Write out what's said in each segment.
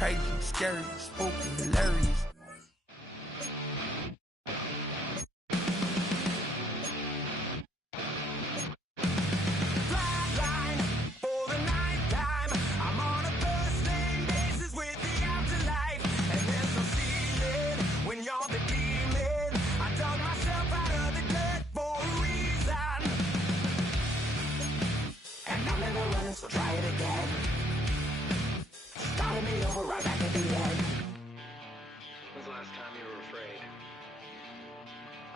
crazy, scary, spooky, hilarious. So try it again. Started me over right back at the end. When's the last time you were afraid?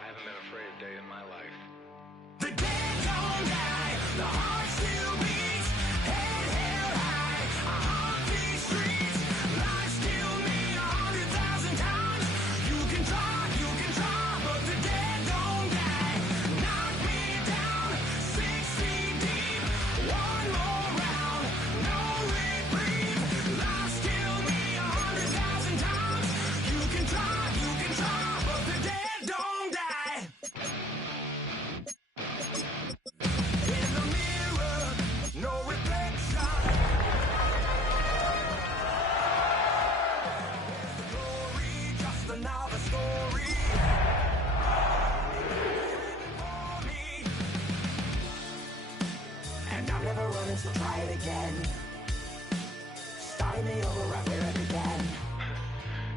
I haven't been afraid a day in my life. The dead don't die, the heart still beats, head held high, I haunt these streets, life still me 100,000 times. You can try, but the dead don't die. Knock me down 6 feet deep, one more round, no reprieve. Life still me 100,000 times. You can try, but the dead don't die. In the mirror, no reflection. There's the glory, just another story. For me. And I'm never running, so try it again. Starting me over right where it began.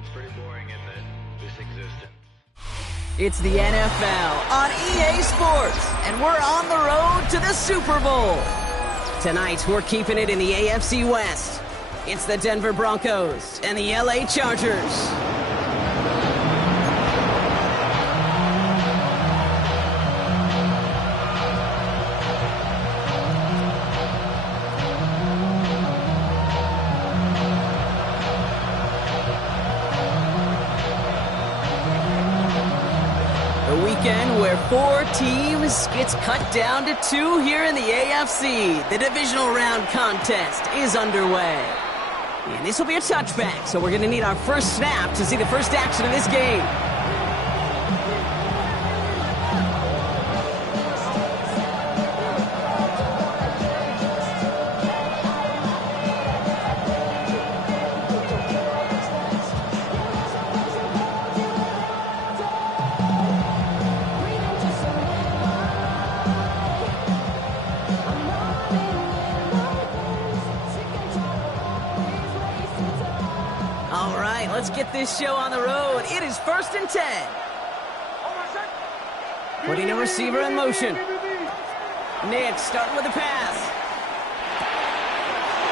It's pretty boring, isn't it? This existence. It's the NFL on EA Sports, and we're on the road to the Super Bowl. Tonight, we're keeping it in the AFC West. It's the Denver Broncos and the LA Chargers. The weekend where 4 teams gets cut down to 2 here in the AFC. The divisional round contest is underway. And this will be a touchback, so we're going to need our first snap to see the first action of this game. All right, let's get this show on the road. It is 1st and 10. Putting a receiver in motion. Nick starting with the pass.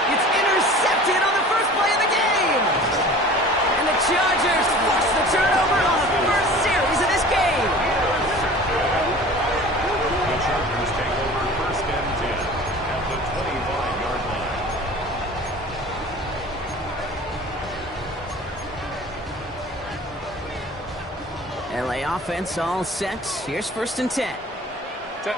It's intercepted on the first play of the game. And the Chargers force the turnover on the first series of this game. The Chargers take over 1st and 10 at the 25-yard line. LA offense all set. Here's 1st and 10. Set.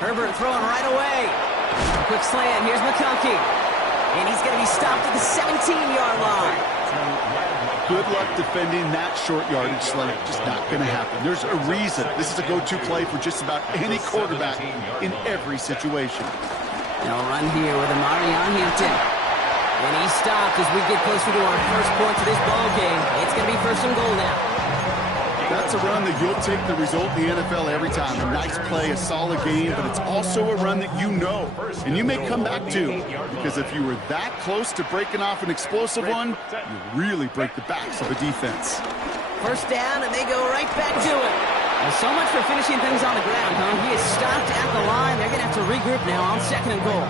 Herbert throwing right away. Quick slant. Here's McConkey. And he's going to be stopped at the 17-yard line. Good luck defending that short yardage slant. Just not going to happen. There's a reason. This is a go-to play for just about any quarterback in every situation. They'll run here with Amari on Hampton. And he's stopped as we get closer to our first point of this ball game. It's going to be 1st and goal now. That's a run that you'll take the result in the NFL every time. A nice play, a solid game, but it's also a run that you know, and you may come back to, because if you were that close to breaking off an explosive one, you really break the backs of a defense. 1st down, and they go right back to it. Well, so much for finishing things on the ground, huh? He is stopped at the line. They're going to have to regroup now on 2nd and goal.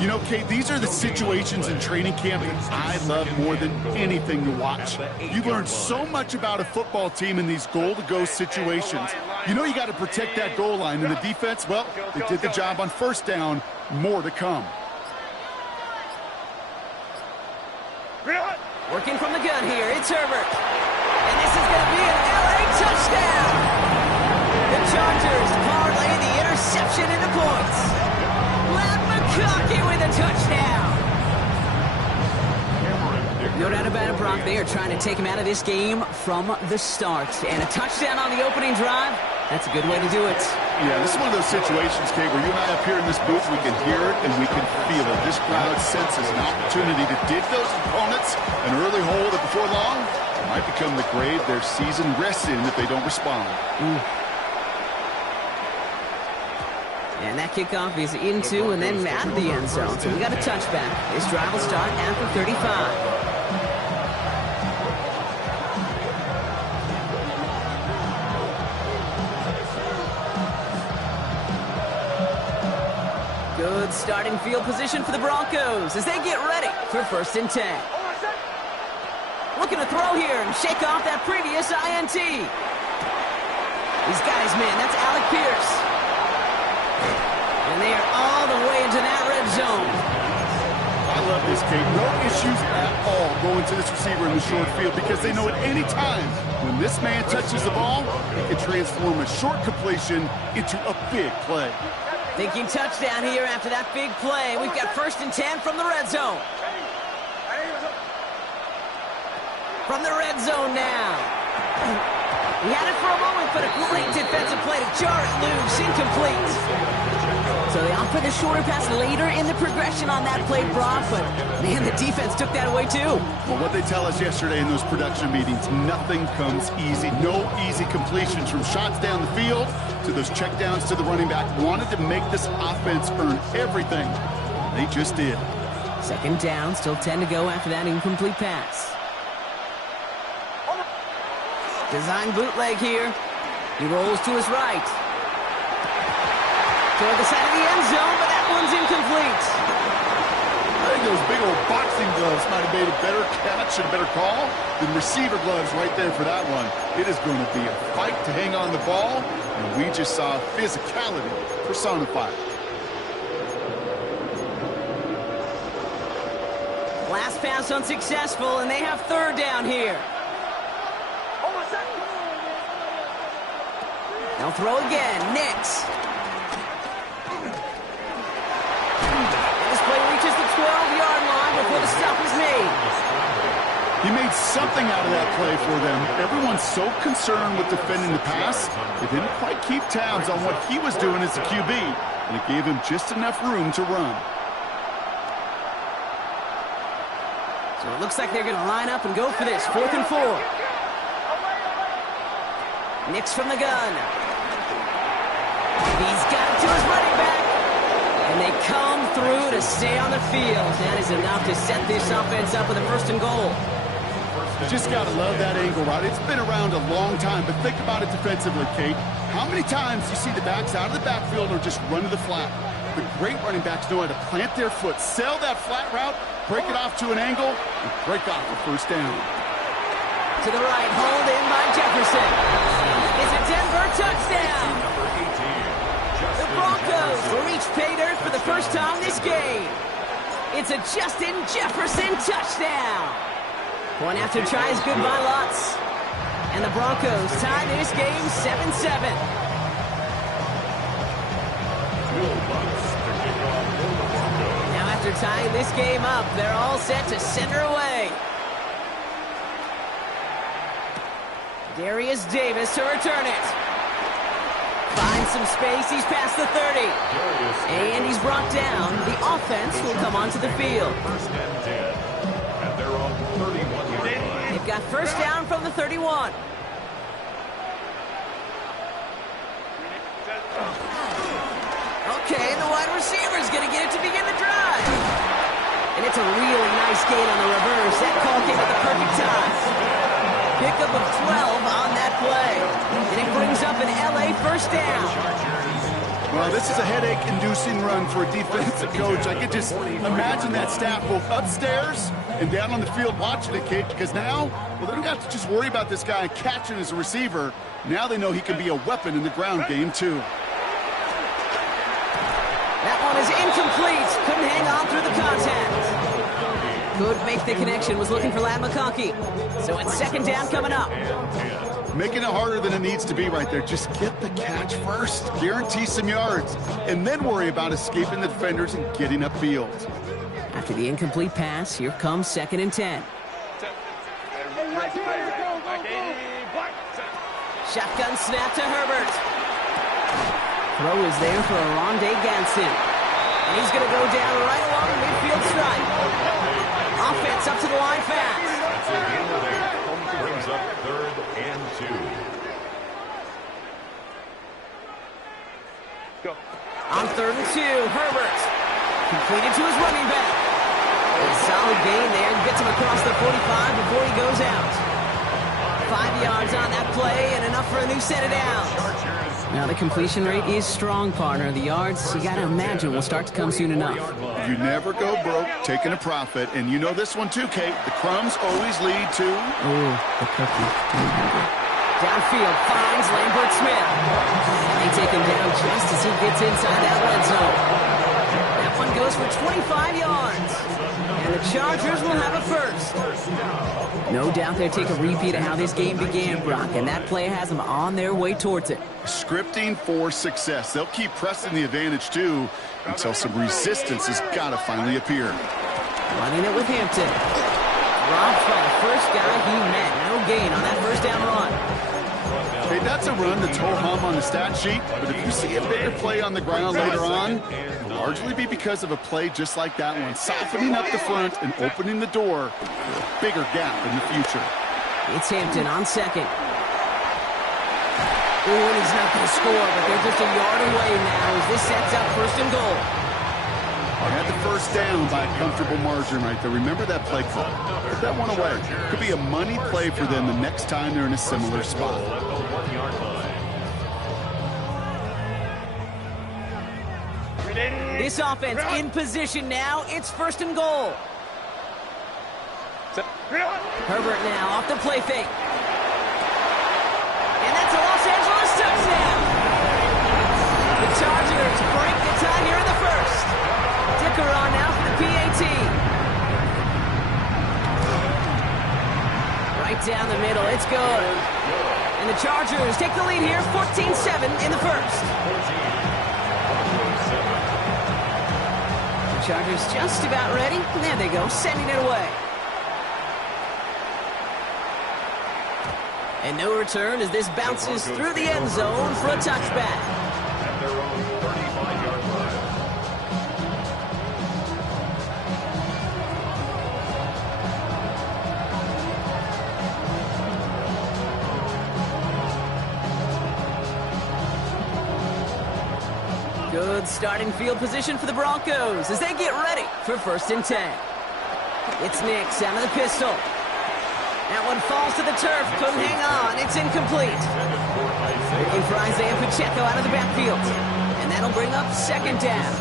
You know, Kate, these are the situations in training camp that I love more than anything to watch. You learn so much about a football team in these goal-to-go situations. You know you got to protect that goal line, and the defense, well, they did the job on 1st down. More to come. Working from the gun here, it's Herbert. And this is going to be an LA touchdown. The Chargers parlay the interception into points. McConkey with a touchdown. No doubt about it, Brock. They are trying to take him out of this game from the start. And a touchdown on the opening drive. That's a good way to do it. Yeah, this is one of those situations, Kate, where you and I up here in this booth, we can hear it and we can feel it. This crowd senses an opportunity to dig those opponents an early hole that before long might become the grave their season rests in if they don't respond. And that kickoff is into and then out of the end zone. So we got a touchback. This drive will start after 35. Good starting field position for the Broncos as they get ready for 1st and 10. Looking to throw here and shake off that previous INT. He's got his man. That's Alec Pierce. And they are all the way into that red zone. I love this, Kate. No issues at all going to this receiver in the short field because they know at any time when this man touches the ball, it can transform a short completion into a big play. Thinking touchdown here after that big play. We've got 1st and 10 from the red zone. From the red zone now. He had it for a moment, but a great defensive play to jar it loose. Incomplete. So they opt for the shorter pass later in the progression on that play, Brock, but man, the defense took that away too. Well, what they tell us yesterday in those production meetings, nothing comes easy. No easy completions from shots down the field to those checkdowns to the running back. Wanted to make this offense earn everything. They just did. 2nd down, still 10 to go after that incomplete pass. Design bootleg here. He rolls to his right. Toward the side of the end zone, but that one's incomplete. I think those big old boxing gloves might have made a better catch and a better call than receiver gloves right there for that one. It is going to be a fight to hang on the ball, and we just saw physicality personified. Last pass unsuccessful, and they have 3rd down here. They'll throw again. Nix. This play reaches the 12-yard line before the stop is made. He made something out of that play for them. Everyone's so concerned with defending the pass, they didn't quite keep tabs on what he was doing as a QB, and it gave him just enough room to run. So it looks like they're going to line up and go for this. 4th and 4. Nix from the gun. He's got it to his running back. And they come through to stay on the field. That is enough to set this offense up with a 1st and goal. Just got to love that angle route. It's been around a long time, but think about it defensively, Kate. How many times do you see the backs out of the backfield or just run to the flat? The great running backs know how to plant their foot, sell that flat route, break it off to an angle, and break off the 1st down. To the right, hauled in by Jefferson. It's a Denver touchdown. The Broncos reach pay dirt for the first time this game. It's a Justin Jefferson touchdown. One after tries good by lots. And the Broncos tie this game 7-7. Now after tying this game up, they're all set to send her away. Darius Davis to return it. Finds some space. He's past the 30. And he's brought down. The offense will come onto the field. 1st and 10. At their own 31-yard line. They've got 1st down from the 31. Okay, the wide receiver's going to get it to begin the drive. And it's a really nice gain on the reverse. That call came at the perfect time. Pickup of 12 on that play. And it brings up an LA 1st down. Well, this is a headache-inducing run for a defensive coach. I could just imagine that staff both upstairs and down on the field watching it, Kate, because now, well, they don't have to just worry about this guy catching as a receiver. Now they know he can be a weapon in the ground game, too. That one is incomplete. Couldn't hang on through the contact. Could make the connection. Was looking for Lad McConkey. So it's 2nd down coming up. Making it harder than it needs to be right there. Just get the catch first. Guarantee some yards. And then worry about escaping the defenders and getting upfield. After the incomplete pass, here comes 2nd and 10. Shotgun snap to Herbert. throw is there for Rondé Ganson. And he's going to go down right along the midfield stripe. Offense up to the line fast. That's a gain of 8. Brings up 3rd and 2. On 3rd and 2, Herbert. Completed to his running back. A solid gain there. Gets him across the 45 before he goes out. 5 yards on that play and enough for a new set of downs. Now the completion rate is strong, partner. The yards, you got to imagine, will start to come soon enough. You never go broke taking a profit. And you know this one too, Kate. The crumbs always lead to... Ooh, the cookie. Downfield finds Lambert Smith. And they take him down just as he gets inside that red zone. That one goes for 25 yards. And the Chargers will have a first. No doubt they'll take a repeat of how this game began, Brock, and that play has them on their way towards it. Scripting for success. They'll keep pressing the advantage, too, until some resistance has got to finally appear. Running it with Hampton. Robbed by the first guy he met. No gain on that first down run. Hey, that's a run that's ho-hum on the stat sheet, but if you see a bigger play on the ground later on, it'll largely be because of a play just like that one, softening up the front and opening the door for a bigger gap in the future. It's Hampton on 2nd. Ooh, and he's not going to score, but they're just a yard away now as this sets up 1st and goal. They had the first down by a comfortable margin right there. Remember that play call. Put that one away. Could be a money play for them the next time they're in a similar spot. This offense in position now. It's 1st and goal. Herbert now off the play fake. And that's a Los Angeles touchdown. The Chargers break the tie here in the first. Dicker on now for the PAT. Right down the middle. It's good. And the Chargers take the lead here, 14-7 in the first. The Chargers just about ready. There they go, sending it away. And no return as this bounces through the end zone for a touchback. At their own 35-yard line. Good starting field position for the Broncos as they get ready for 1st and 10. It's Nix out of the pistol. That one falls to the turf. Couldn't hang on. It's incomplete. Looking for Isaiah Pacheco out of the backfield. And that'll bring up 2nd down.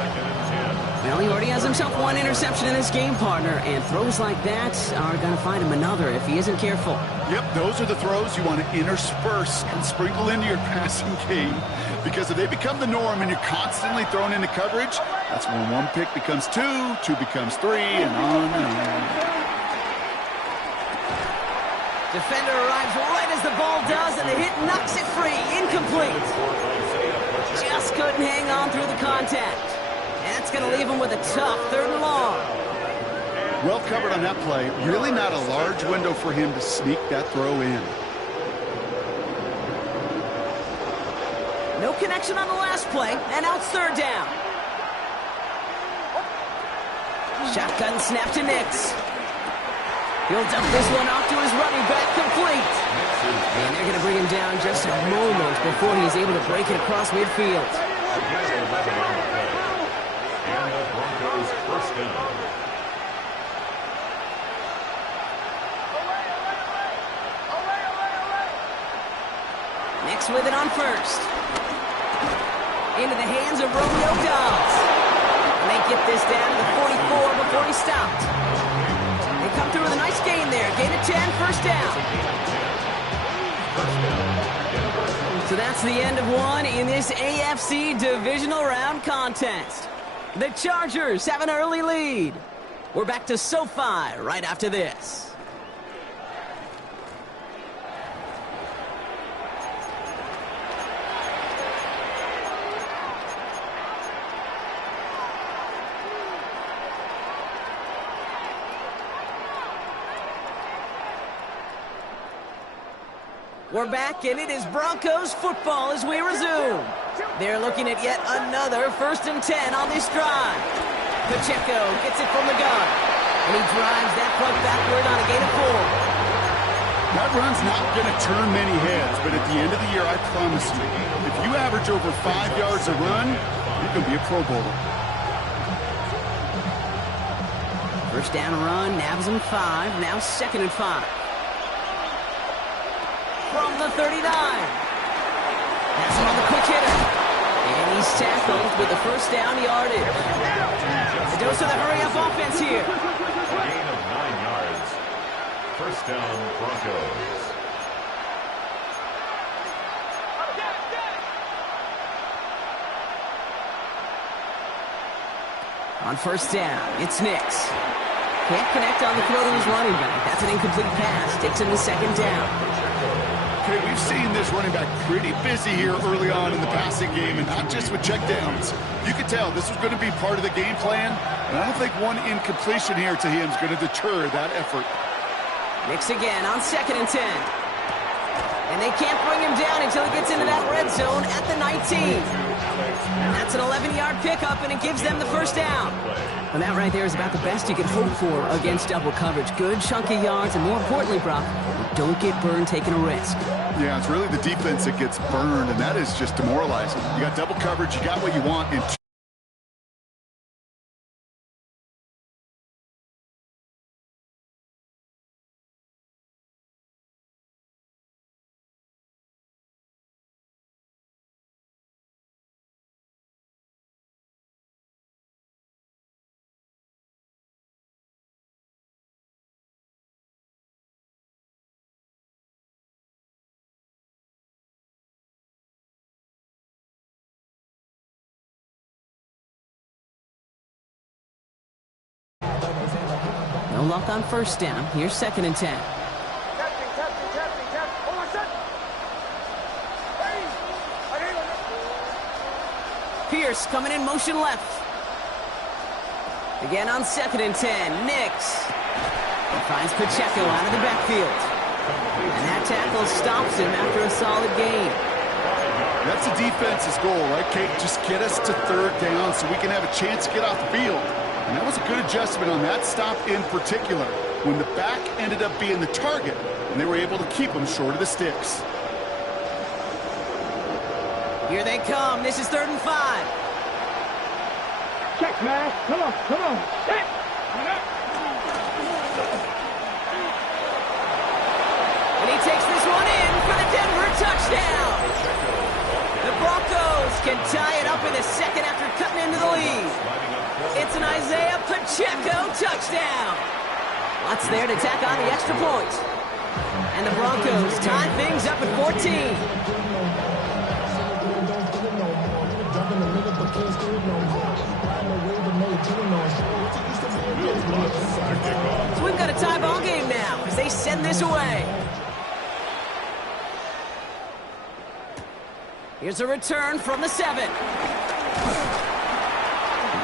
Well, he already has himself 1 interception in this game, partner. And throws like that are going to find him another if he isn't careful. Yep, those are the throws you want to intersperse and sprinkle into your passing game. Because if they become the norm and you're constantly thrown into coverage, that's when 1 pick becomes 2, 2 becomes 3, and on and on. Defender arrives right as the ball does, and the hit knocks it free. Incomplete. Just couldn't hang on through the contact. And that's going to leave him with a tough 3rd and long. Well covered on that play. Really not a large window for him to sneak that throw in. No connection on the last play, and now it's 3rd down. Shotgun snap to Nix. He'll dump this one off to his running back, complete. And they're going to bring him down just a moment before he's able to break it across midfield. And the Broncos 1st down. Nix with it on 1st. Into the hands of Romeo Dobbs. And they get this down to the 44 before he stopped. They come through with a nice gain there. Gain of 10, 1st down. So that's the end of 1 in this AFC divisional round contest. The Chargers have an early lead. We're back to SoFi right after this. We're back, and it is Broncos football as we resume. They're looking at yet another 1st and 10 on this drive. Pacheco gets it from the gun, and he drives that puck backward on a gain of 4. That run's not going to turn many heads, but at the end of the year, I promise you, if you average over 5 yards a run, you're going to be a Pro Bowler. First down run, nabs him 5, now 2nd and 5. From the 39. That's him on the quick hitter. And he's tackled with the first down yardage. A dose of the hurry-up offense here. Gain of 9 yards. First down, Broncos. On first down, it's Nix. Can't connect on the throw to his running back. That's an incomplete pass. Takes him to 2nd down. Okay, we've seen this running back pretty busy here early on in the passing game, and not just with checkdowns. You could tell this was going to be part of the game plan, and I don't think one incompletion here to him is going to deter that effort. Nix again on 2nd and 10. And they can't bring him down until he gets into that red zone at the 19. That's an 11-yard pickup, and it gives them the first down. And that right there is about the best you can hope for against double coverage. Good chunky yards, and more importantly, Brock, don't get burned taking a risk. Yeah, it's really the defense that gets burned, and that is just demoralizing. You got double coverage, you got what you want, and No luck on first down. Here's 2nd and 10. Pierce coming in motion left. Again on 2nd and 10. Nix. He finds Pacheco out of the backfield. And that tackle stops him after a solid gain. that's the defense's goal, right, Kate? Just get us to 3rd down so we can have a chance to get off the field. And that was a good adjustment on that stop in particular, when the back ended up being the target, and they were able to keep him short of the sticks. Here they come. This is 3rd and 5. Check, man. Come on. Check. And he takes this one in for the Denver touchdown. The Broncos can tie it up in the 2nd after cutting into the lead. It's an Isaiah Pacheco touchdown. Lots there to tack on the extra point. And the Broncos tie things up at 14. So we've got a tie ball game now as they send this away. Here's a return from the 7.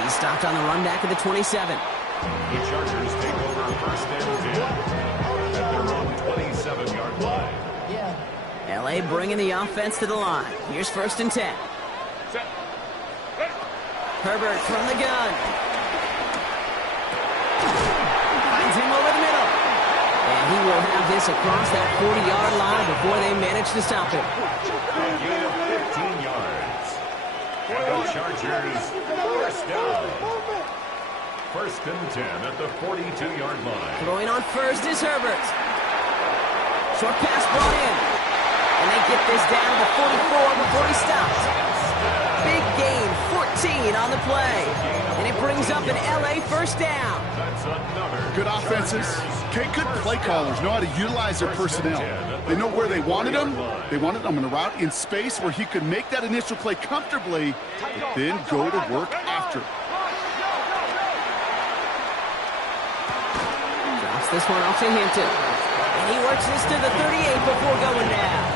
He stopped on the run back at the 27. The Chargers take over 1st and 10 at their own 27-yard line. LA bringing the offense to the line. Here's 1st and 10. Herbert from the gun. Finds him over the middle. And he will have this across that 40-yard line before they manage to stop him. A gain of 15 yards. And the Chargers, 1st down. 1st and 10 at the 42-yard line. Throwing on first is Herbert. Short pass brought in. And they get this down to the 44 before he stops. Big gain, 14 on the play. And it brings up an LA first down. That's another. Good offenses. Okay, good play callers know how to utilize their personnel. They know where they wanted them. They wanted them in a route in space where he could make that initial play comfortably, but then go to work after. Drops this one off to Hampton. And he works this to the 38 before going down.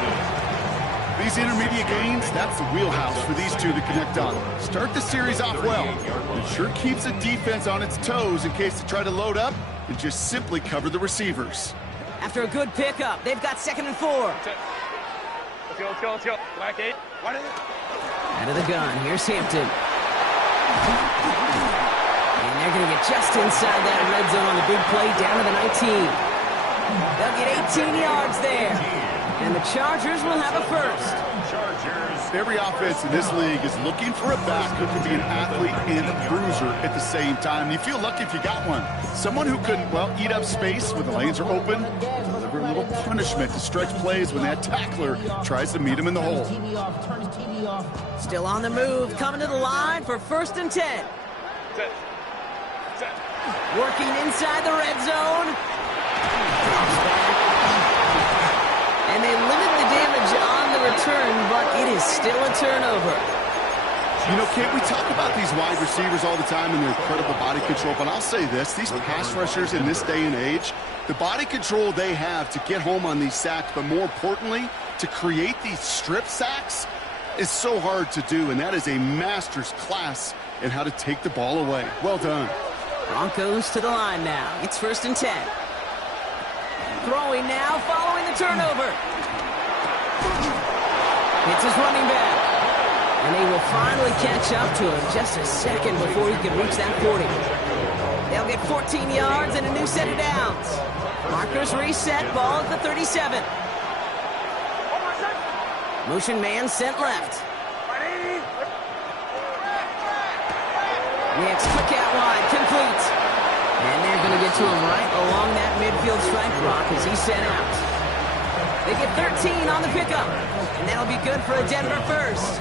These intermediate gains, that's the wheelhouse for these two to connect on. Start the series off well. It sure keeps the defense on its toes in case they try to load up and just simply cover the receivers. After a good pickup, they've got 2nd and 4. Let's go. Black 8. Out of the gun, here's Hampton. And they're going to get just inside that red zone on the big play, down to the 19. They'll get 18 yards there. And the Chargers will have a first. Every offense in this league is looking for a back who can be an athlete and a bruiser at the same time. You feel lucky if you got one. Someone who can, well, eat up space when the lanes are open, deliver a little punishment to stretch plays when that tackler tries to meet him in the hole. Still on the move, coming to the line for 1st and 10. Working inside the red zone. And they limit the damage on the return, but it is still a turnover. You know, Kate, we talk about these wide receivers all the time and their incredible body control, but I'll say this, these pass rushers in this day and age, the body control they have to get home on these sacks, but more importantly, to create these strip sacks is so hard to do, and that is a master's class in how to take the ball away. Well done. Broncos to the line now. It's 1st and 10. Throwing now, following the turnover. It's his running back. And they will finally catch up to him just a second before he can reach that 40. They'll get 14 yards and a new set of downs. Markers reset, ball at the 37. Motion man sent left. Next, quick out wide, complete. And they're going to get to him right along that midfield strike block as he's sent out. They get 13 on the pickup, and that'll be good for a Denver first.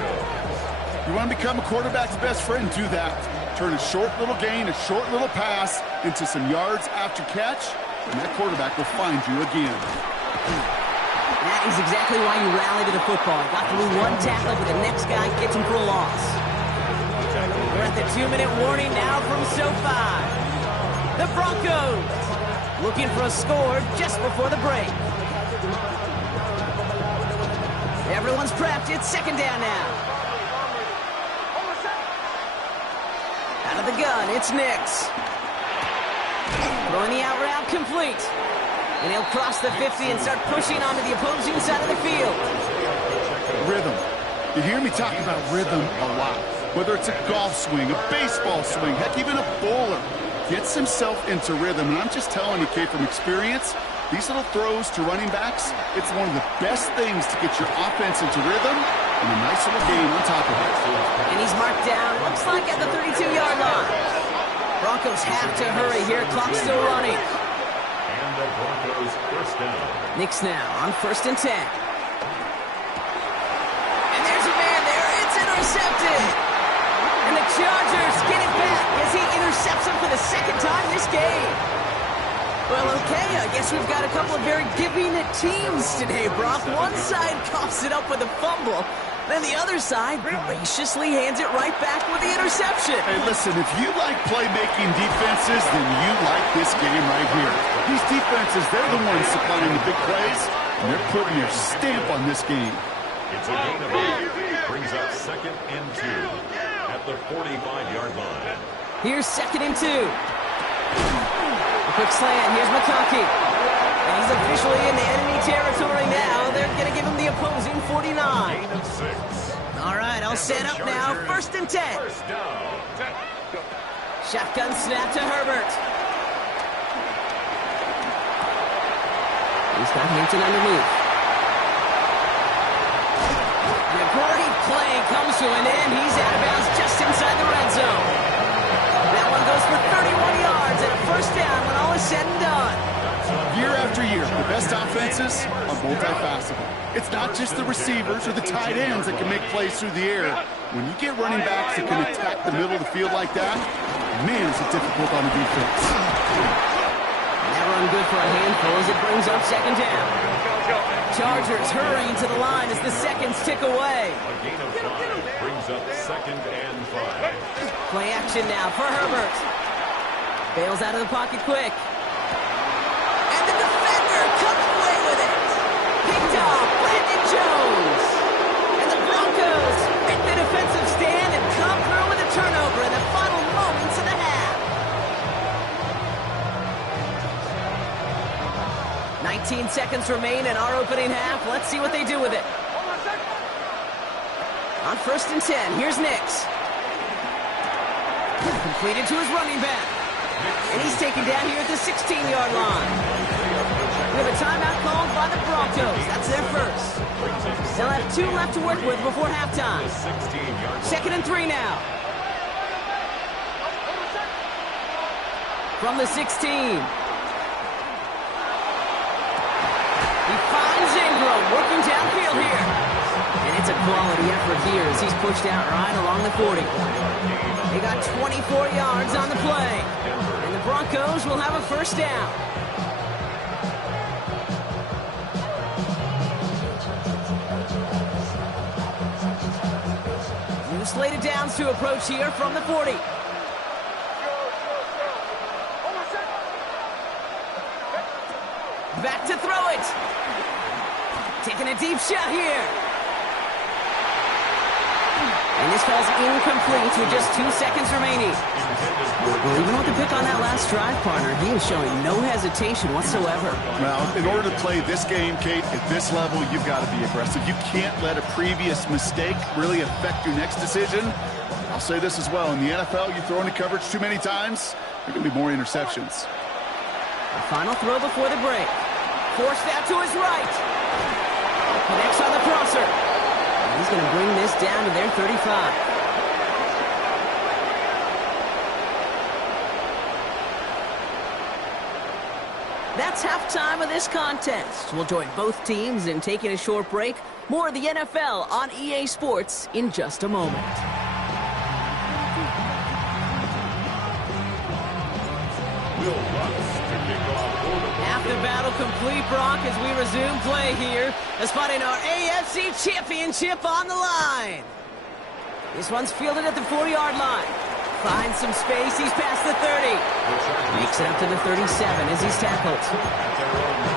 You want to become a quarterback's best friend, do that. Turn a short little gain, a short little pass into some yards after catch, and that quarterback will find you again. That is exactly why you rally to the football. Got through one tackle, but the next guy gets him for a loss. We're at the 2-minute warning now from SoFi. The Broncos looking for a score just before the break. Everyone's prepped. It's 2nd down now. Out of the gun, it's Nix. Throwing the out route complete. And he'll cross the 50 and start pushing onto the opposing side of the field. Rhythm. You hear me talk about rhythm a lot. Whether it's a golf swing, a baseball swing, heck, even a bowler gets himself into rhythm. And I'm just telling you, Kate, from experience, these little throws to running backs, it's one of the best things to get your offense into rhythm and a nice little game on top of it. And he's marked down, looks like at the 32-yard line. Broncos have to hurry here, clock's still running. And the Broncos first down. Nix now on 1st and 10. And there's a man there, it's intercepted. And the Chargers get it back as he intercepts him for the 2nd time this game. Well, okay, I guess we've got a couple of very giving teams today, Brock. One side coughs it up with a fumble, then the other side graciously hands it right back with the interception. Hey, listen, if you like playmaking defenses, then you like this game right here. These defenses, they're the ones supplying the big plays, and they're putting their stamp on this game. It's a gain of 8. Brings up 2nd and 2 at the 45-yard line. Here's 2nd and 2. A quick slant. Here's McConkey. And he's officially in the enemy territory now. They're going to give him the opposing 49. Gain of 6. All right, I'll set up now. 1st and 10. First down. Shotgun snap to Herbert. He's got Hampton underneath. And a great play comes to an end. He's out of bounds just inside the red zone. That one goes for 31 yards and a first down when all is said and done. Year after year, the best offenses are multifaceted. It's not just the receivers or the tight ends that can make plays through the air. When you get running backs that can attack the middle of the field like that, man, is it difficult on the defense. And that run good for a handful as it brings up 2nd down. Chargers hurrying to the line as the seconds tick away. A gain of 5 brings up 2nd and 5. Play action now for Herbert. Bails out of the pocket quick. And the defender comes away with it. Picked off Brandon Jones. And the Broncos make the defensive stand and come through with a turnover in the final moments of the half. 19 seconds remain in our opening half. Let's see what they do with it. On 1st and 10, here's Nix. Completed to his running back. And he's taken down here at the 16-yard line. We have a timeout called by the Broncos. That's their first. They'll have 2 left to work with before halftime. 2nd and 3 now. From the 16. He finds Ingram working downfield here. And it's a quality effort here as he's pushed out right along the 40. They got 24 yards on the play. And the Broncos will have a first down. New slated downs to approach here from the 40. Back to throw it. Taking a deep shot here. And this falls incomplete with just 2 seconds remaining. Well, even with the pick on that last drive, partner, he is showing no hesitation whatsoever. Well, in order to play this game, Kate, at this level, you've got to be aggressive. You can't let a previous mistake really affect your next decision. I'll say this as well. In the NFL, you throw into coverage too many times, there are going to be more interceptions. The final throw before the break. Forced out to his right. Connects on the crosser. And he's going to bring this down to their 35. That's halftime of this contest. We'll join both teams in taking a short break. More of the NFL on EA Sports in just a moment. Half the battle complete, Brock, as we resume play here. As spotting our AFC Championship on the line. This one's fielded at the 40-yard line. Finds some space. He's past the 30. Makes it up to the 37 as he's tackled.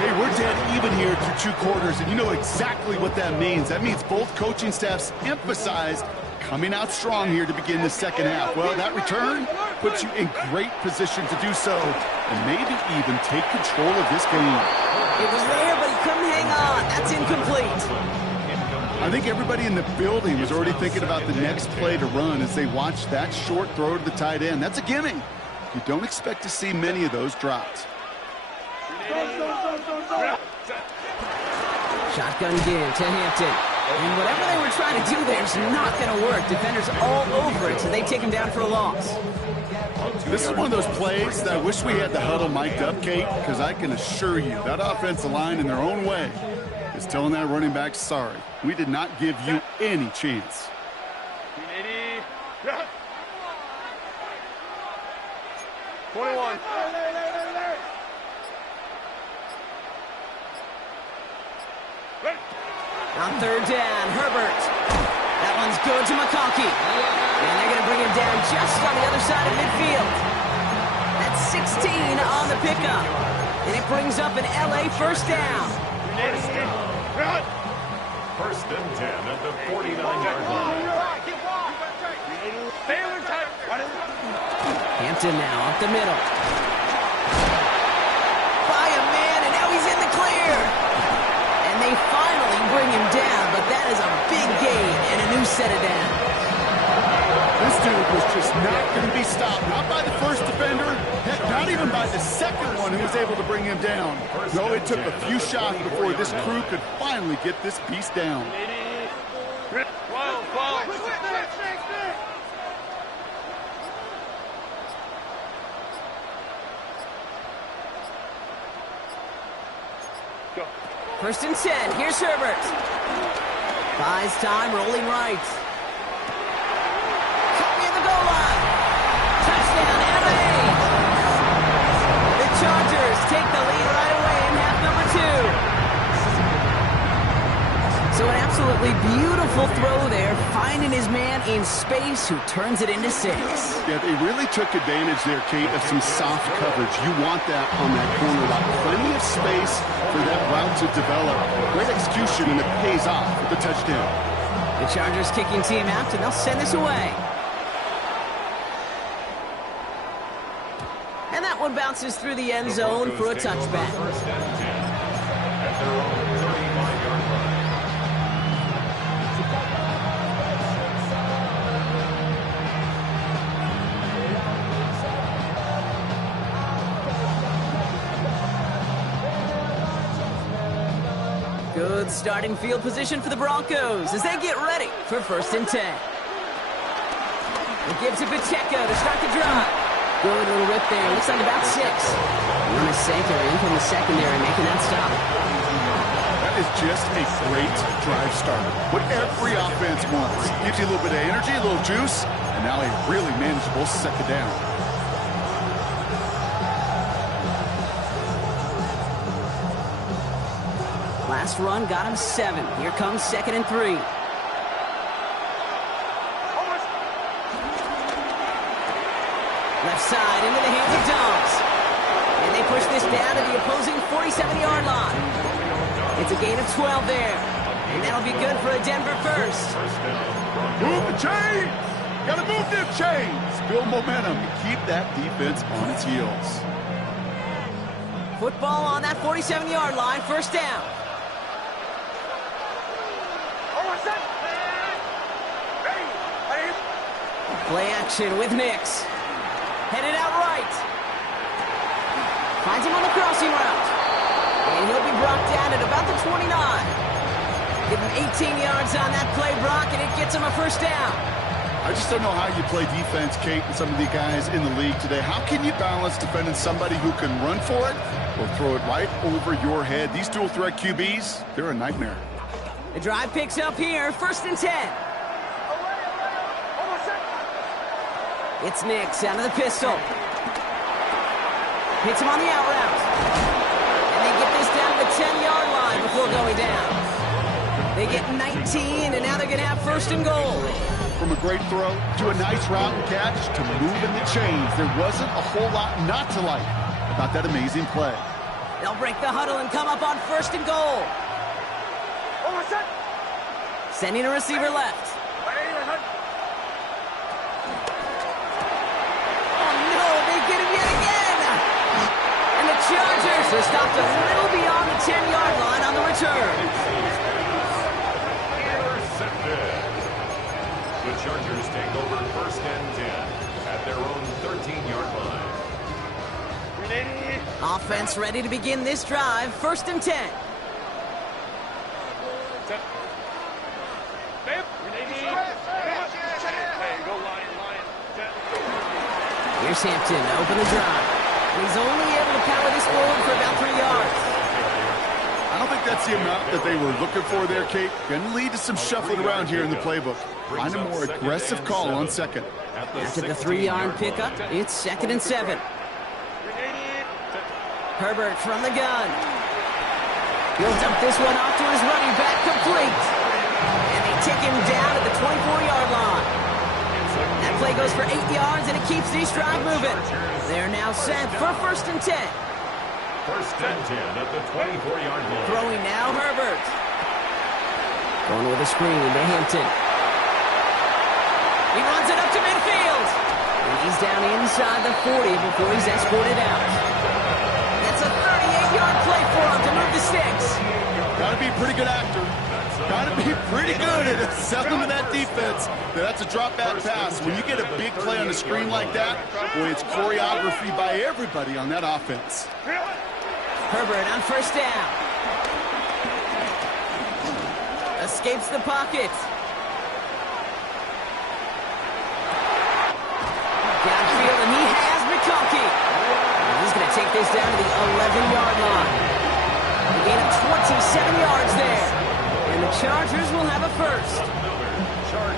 Hey, we're dead even here through 2 quarters, and you know exactly what that means. That means both coaching staffs emphasized coming out strong here to begin the second half. Well, that return puts you in great position to do so, and maybe even take control of this game. It was there, but he couldn't hang on. That's incomplete. I think everybody in the building was already thinking about the next play to run as they watched that short throw to the tight end. That's a gimme. You don't expect to see many of those dropped. Shotgun give to Hampton. And whatever they were trying to do there is not going to work. Defenders all over it, so they take him down for a loss. This is one of those plays that I wish we had the huddle mic'd up, Kate, because I can assure you that offensive line in their own way is telling that running back, sorry, we did not give you any chance. On 3rd down, Herbert. That one's good to McConkey. And they're going to bring him down just on the other side of midfield. That's 16 on the pickup. And it brings up an LA first down. 1st and 10 at the 49-yard line. Hampton now up the middle. By a man, and now he's in the clear. And they finally bring him down, but that is a big gain and a new set of downs. This dude was just not going to be stopped. Not by the first defender, heck, not even by the second one who was able to bring him down. No, it took a few shots before this crew could finally get this beast down. First and 10, here's Herbert. Buys time, rolling right. Copy of the goal line. Touchdown, LA. The Chargers take the lead right away in half number 2. So an absolutely beautiful throw there, finding his man in space who turns it into 6. Yeah, they really took advantage there, Kate, of some soft coverage. You want that on that corner lot. Plenty of space for that route to develop. Great execution, and it pays off with the touchdown. The Chargers kicking team out, and they'll send this away. And that one bounces through the end zone for a touchback. 1st and 10 at their own 35-yard line. Good starting field position for the Broncos as they get ready for 1st and 10. It gives it Pacheco to start the drive. Good little rip there. Looks like about 6. Runaseka in from the secondary making that stop. That is just a great drive starter. What every offense wants. Gives you a little bit of energy, a little juice, and now a really manageable 2nd down. Last run got him 7. Here comes 2nd and 3. Left side into the hands of Dobbs. And they push this down to the opposing 47-yard line. It's a gain of 12 there. And that'll be good for a Denver first. Move the chains! Gotta move them chains! Build momentum and keep that defense on its heels. Football on that 47-yard line, 1st down. Play action with Nix. Headed out right. Finds him on the crossing route. And he'll be brought down at about the 29. Give him 18 yards on that play, Brock, and it gets him a 1st down. I just don't know how you play defense, Kate, and some of the guys in the league today. How can you balance defending somebody who can run for it or throw it right over your head? These dual threat QBs, they're a nightmare. The drive picks up here, 1st and 10. It's Nix out of the pistol. Hits him on the out route. And they get this down to the 10-yard line before going down. They get 19, and now they're going to have 1st and goal. From a great throw to a nice route and catch to moving the chains, there wasn't a whole lot not to like about that amazing play. They'll break the huddle and come up on 1st and goal. Sending a receiver left. Chargers are stopped a little beyond the 10-yard line on the return. Intercepted. The Chargers take over 1st and 10 at their own 13-yard line. Offense ready to begin this drive. 1st and 10. Here's Hampton to open the drive. He's only able to power this forward for about 3 yards. I don't think that's the amount that they were looking for there, Kate. Going to lead to some shuffling around here in the playbook. Find a more aggressive call on 2nd. After the 3-yard pickup, it's 2nd and 7. Herbert from the gun. He'll dump this one off to his running back, complete. And they take him down at the 24-yard line. That play goes for 8 yards, and it keeps this drive moving. They're now set for 1st and 10. 1st and 10 at the 24-yard line. Throwing now, Herbert. Going with a screen to Hampton. He runs it up to midfield. And he's down inside the 40 before he's escorted out. That's a 38-yard play for him to move the sticks. Got to be a pretty good actor. Got to be pretty good at selling to that defense. That's a drop-back pass. When you get a big play on the screen like that, boy, it's choreography by everybody on that offense. Herbert on 1st down. Escapes the pocket. Downfield, and he has McConkey. He's going to take this down to the 11-yard line. A gain of 27 yards there. And the Chargers will have a 1st.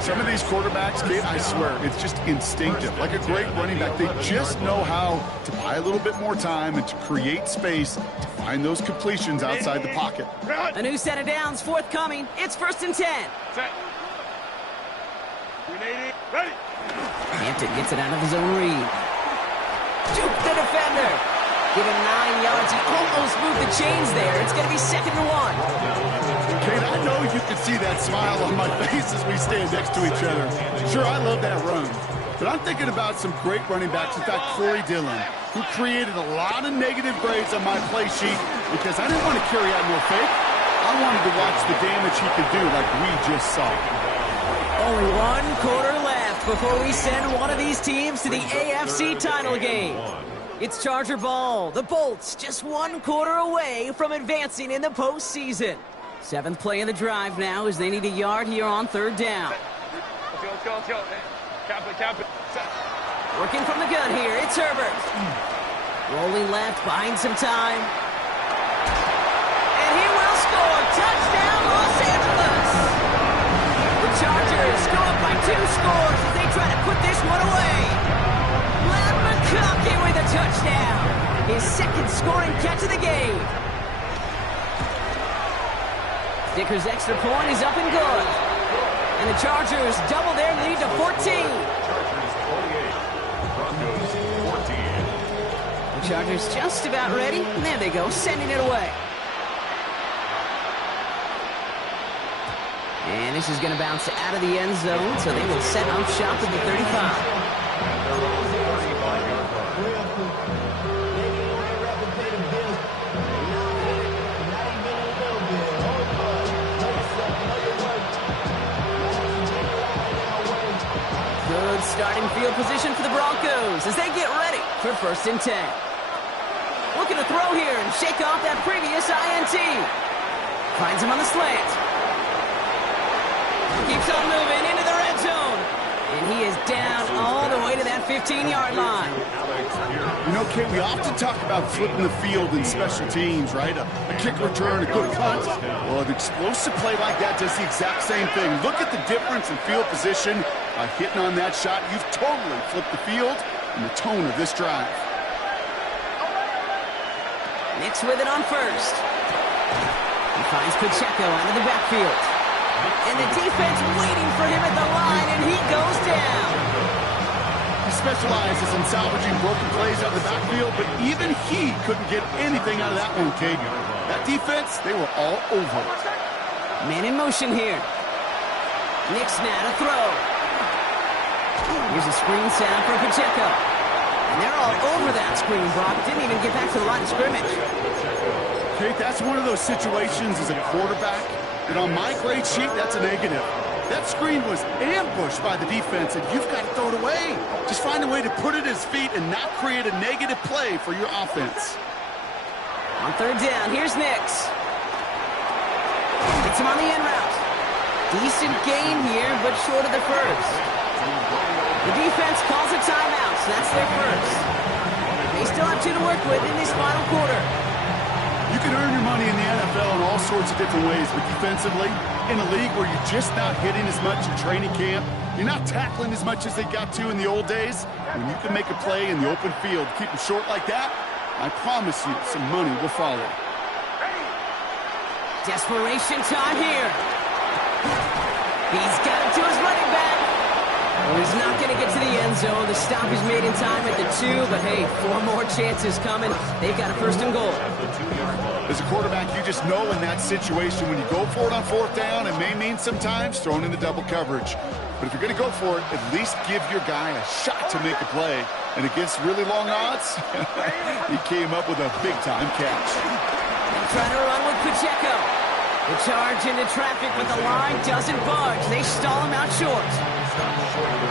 Some of these quarterbacks, Kate, I swear, it's just instinctive. Like a great running back, they just know how to buy a little bit more time and to create space to find those completions outside the pocket. A new set of downs forthcoming. It's 1st and 10. Hampton gets it out of his own read. Juke the defender. Give him 9 yards. He almost moved the chains there. It's going to be 2nd and 1. Kate, I know you can see that smile on my face as we stand next to each other. Sure, I love that run. But I'm thinking about some great running backs. In fact, Corey Dillon, who created a lot of negative grades on my play sheet because I didn't want to carry out no fake. I wanted to watch the damage he could do like we just saw. Only 1 quarter left before we send one of these teams to the AFC title game. It's Charger ball. The Bolts just 1 quarter away from advancing in the postseason. Seventh play of the drive now as they need a yard here on third down. Let's go. Cap it. Working from the gun here, it's Herbert. Rolling left, buying some time. And he will score. Touchdown, Los Angeles. The Chargers go up by 2 scores as they try to put this one away. Len McConkey with a touchdown. His second scoring catch of the game. Dicker's extra point is up and good. And the Chargers double their lead to 14. Chargers 48, Broncos 14. The Chargers just about ready. And there they go, sending it away. And this is going to bounce out of the end zone, so they will set up shop at the 35. And they're on the 35-yard line. Good starting field position for the Broncos as they get ready for 1st and 10. Looking to throw here and shake off that previous INT. Finds him on the slant. Keeps on moving into the red zone. And he is down all the way to that 15-yard line. You know, Kate, we often talk about flipping the field in special teams, right? A kick return, a good punt. Well, an explosive play like that does the exact same thing. Look at the difference in field position. By hitting on that shot, you've totally flipped the field and the tone of this drive. Nix with it on first. He finds Pacheco out of the backfield. And the defense waiting for him at the line, and he goes down. He specializes in salvaging broken plays out of the backfield, but even he couldn't get anything out of that one, Kate. That defense, they were all over it. Man in motion here. Nix now to throw. Here's a screen sound for Pacheco. And they're all over that screen, Brock. Didn't even get back to the line of scrimmage. Kate, that's one of those situations as a quarterback that on my grade sheet, that's a negative. That screen was ambushed by the defense, and you've got to throw it away. Just find a way to put it at his feet and not create a negative play for your offense. On third down, here's Nix. Gets him on the end route. Decent game here, but short of the first. The defense calls a timeout, so that's their first. They still have 2 to work with in this final quarter. You can earn your money in the NFL in all sorts of different ways, but defensively, in a league where you're just not hitting as much in training camp, you're not tackling as much as they got to in the old days, when you can make a play in the open field, keep them short like that, I promise you some money will follow. Desperation time here. He's got it to his running back. Well, he's not going to get to the end zone. The stop is made in time at the 2, but hey, 4 more chances coming. They've got a 1st and goal. As a quarterback, you just know in that situation when you go for it on 4th down, it may mean sometimes throwing in the double coverage. But if you're going to go for it, at least give your guy a shot to make a play. And against really long odds, he came up with a big-time catch. They're trying to run with Pacheco. The charge into traffic, but the line doesn't budge. They stall him out short.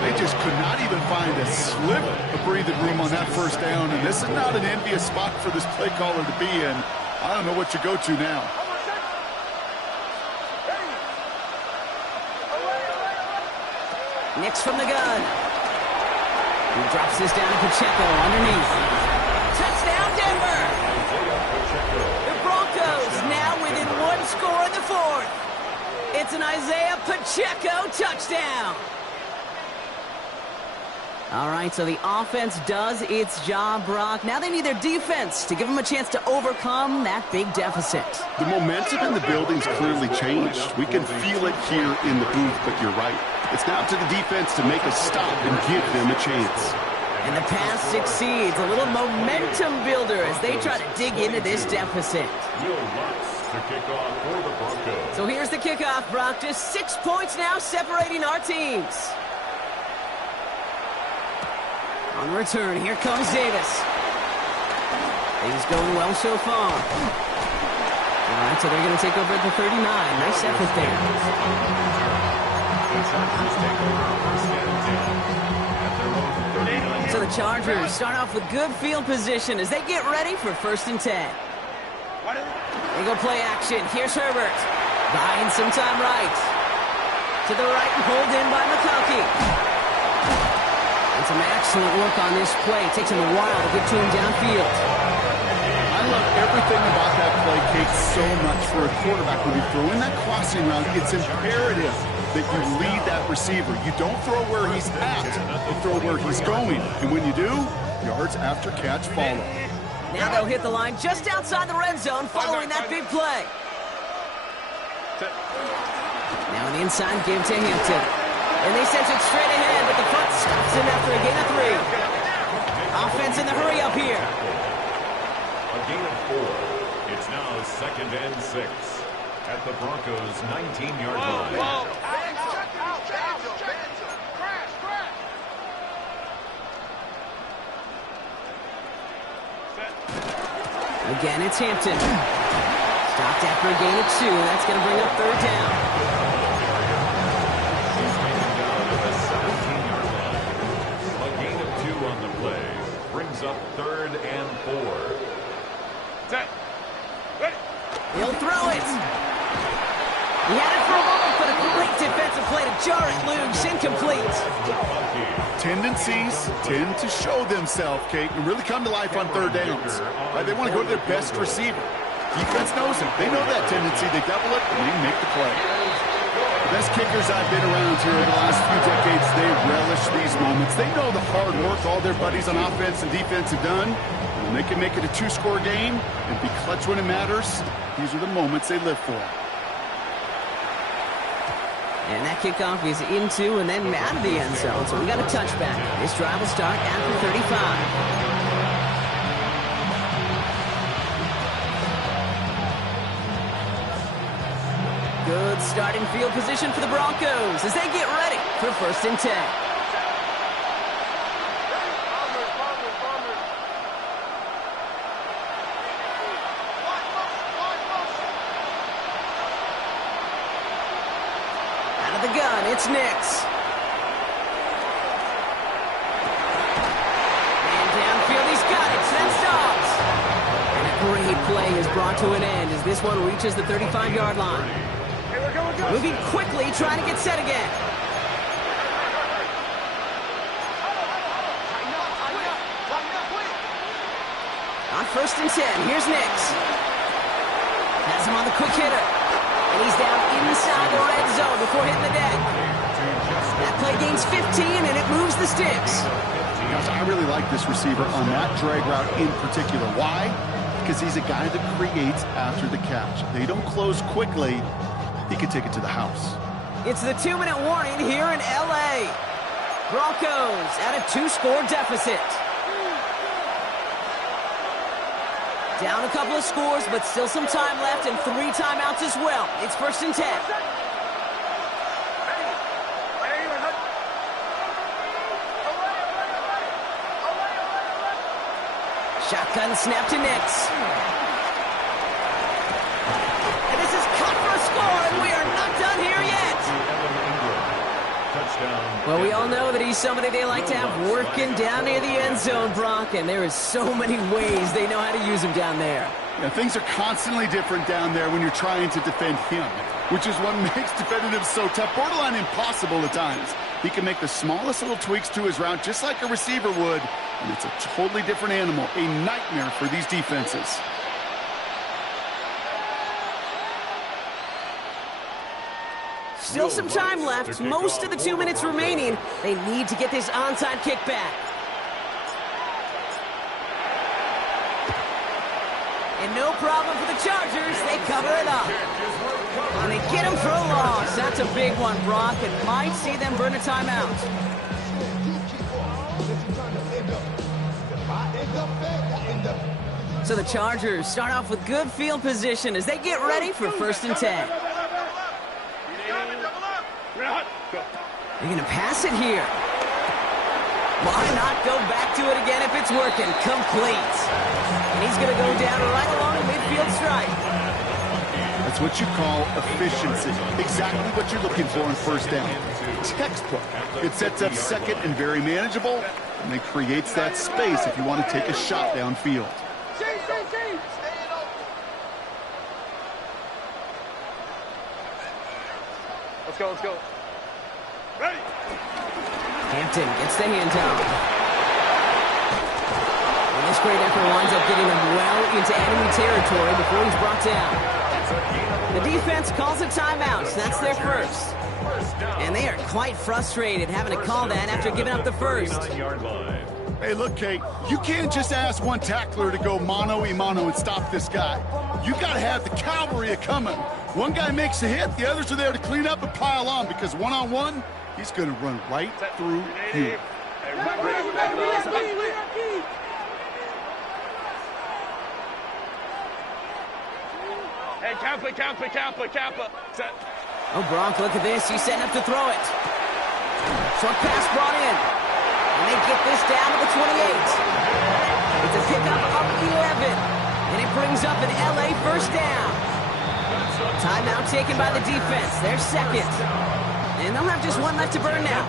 They just could not even find a sliver of breathing room on that 1st down, and this is not an envious spot for this play caller to be in. I don't know what you go to now. Nix from the gun. He drops this down to Pacheco underneath. Touchdown, Denver! The Broncos now within 1 score in the 4th. It's an Isaiah Pacheco touchdown. All right, so the offense does its job, Brock. Now they need their defense to give them a chance to overcome that big deficit. The momentum in the building's clearly changed. We can feel it here in the booth, but you're right. It's now to the defense to make a stop and give them a chance. And the pass succeeds. A little momentum builder as they try to dig into this deficit. To kick off for the Broncos. So here's the kickoff, Brock. Just 6 points now separating our teams. On the return, here comes Davis. Things going well so far. All right, so they're going to take over at the 39. Nice effort there. The Chargers take over 1st and 10 at their own 39. So the Chargers start off with good field position as they get ready for 1st and 10. They go play action. Here's Herbert. Buying some time right. To the right and pulled in by McConkey. And some excellent work on this play. It takes him a while to get to him downfield. I love everything about that play, Kate, so much for a quarterback. When you throw in that crossing route, it's imperative that you lead that receiver. You don't throw where he's at, you throw where he's going. And when you do, yards after catch follow. Now they'll hit the line just outside the red zone following that big play. Now an inside give to Hampton. And they send it straight ahead, but the front stops him after a gain of 3. Offense in the hurry up here. A gain of 4. It's now 2nd and 6 at the Broncos' 19-yard line. Again, it's Hampton. Stopped after a gain of 2. That's going to bring up 3rd down. He's taken down at the 17-yard line. A gain of 2 on the play brings up 3rd and 4. He'll throw it. He had it for a moment, but a great defensive play to jar it loose. Incomplete. Tendencies tend to show themselves, Kate, and really come to life on 3rd downs. They want to go to their best receiver. Defense knows it. They know that tendency. They double it, and they make the play. The best kickers I've been around here in the last few decades, they relish these moments. They know the hard work all their buddies on offense and defense have done. When they can make it a 2-score game and be clutch when it matters, these are the moments they live for. And that kickoff is into and then out of the end zone. So we got a touchback. This drive will start after 35. Good starting field position for the Broncos as they get ready for 1st and 10. Out of the gun, it's Nix. And downfield, he's got it. Then stops. And a great play is brought to an end as this one reaches the 35-yard line. Moving quickly, trying to get set again. On 1st and 10, here's Nix. Has him on the quick hitter. And he's down inside the red zone before hitting the deck. That play gains 15, and it moves the sticks. Gosh, I really like this receiver on that drag route in particular. Why? Because he's a guy that creates after the catch. They don't close quickly. He can take it to the house. It's the 2-minute warning here in L.A. Broncos at a 2-score deficit. Down a couple of scores, but still some time left and 3 timeouts as well. It's 1st and 10. Shotgun snap to Nix. And this is cut for a score, and we are not done here yet. Well, we all know that he's somebody they like to have working down near the end zone, Brock, and there is so many ways they know how to use him down there. Yeah, things are constantly different down there when you're trying to defend him, which is what makes defending him so tough, borderline impossible at times. He can make the smallest little tweaks to his route just like a receiver would, and it's a totally different animal, a nightmare for these defenses. Still some time left, most of the 2 minutes remaining. They need to get this onside kick back. And no problem for the Chargers, they cover it up. And they get him for a loss. That's a big one, Brock. It might see them burn a timeout. So the Chargers start off with good field position as they get ready for 1st and 10. They're going to pass it here. Why not go back to it again if it's working? Complete. And he's going to go down right along the midfield stripe. That's what you call efficiency. Exactly what you're looking for in 1st down. Textbook. It sets up 2nd and very manageable, and it creates that space if you want to take a shot downfield. Let's go, let's go. Ready. Hampton gets the handoff. And this great effort winds up getting him well into enemy territory before he's brought down. The defense calls a timeout. That's their first. And they are quite frustrated having to call that after giving up the first. Hey, look, Kate, you can't just ask one tackler to go mano-a-mano and stop this guy. You got to have the cavalry coming. One guy makes a hit, the others are there to clean up and pile on, because one-on-one, he's going to run right through you. Hey, Kappa. Set. Oh, Gronk, look at this. He's setting up to throw it. Short pass brought in. And they get this down to the 28. It's a pickup of 11. And it brings up an LA first down. Timeout taken by the defense. Their second. And they'll have just one left to burn now.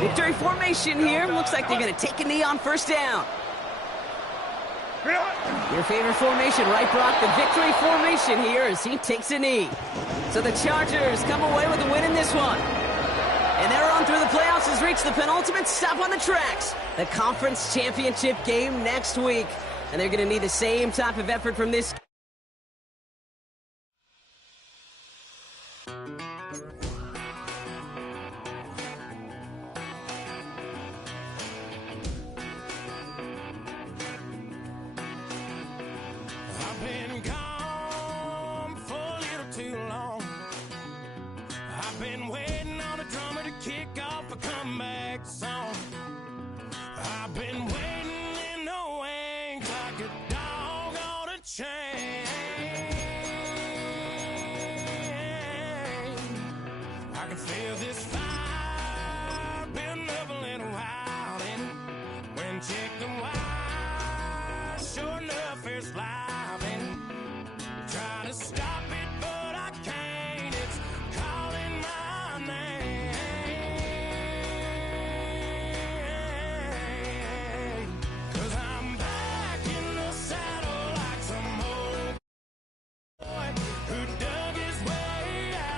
Victory formation here. Looks like they're going to take a knee on first down. Your favorite formation, right, Brock? The victory formation here as he takes a knee. So the Chargers come away with a win in this one. And their run through the playoffs has reached the penultimate stop on the tracks. The conference championship game next week. And they're going to need the same type of effort from this. I've been gone for a little too long. I've been waiting on a drummer to kick off a comeback song. I've been waiting in the wings like a dog on a chain. I can feel this fire building up a little while, and when chicken wire, sure enough, it's live, and try to stop.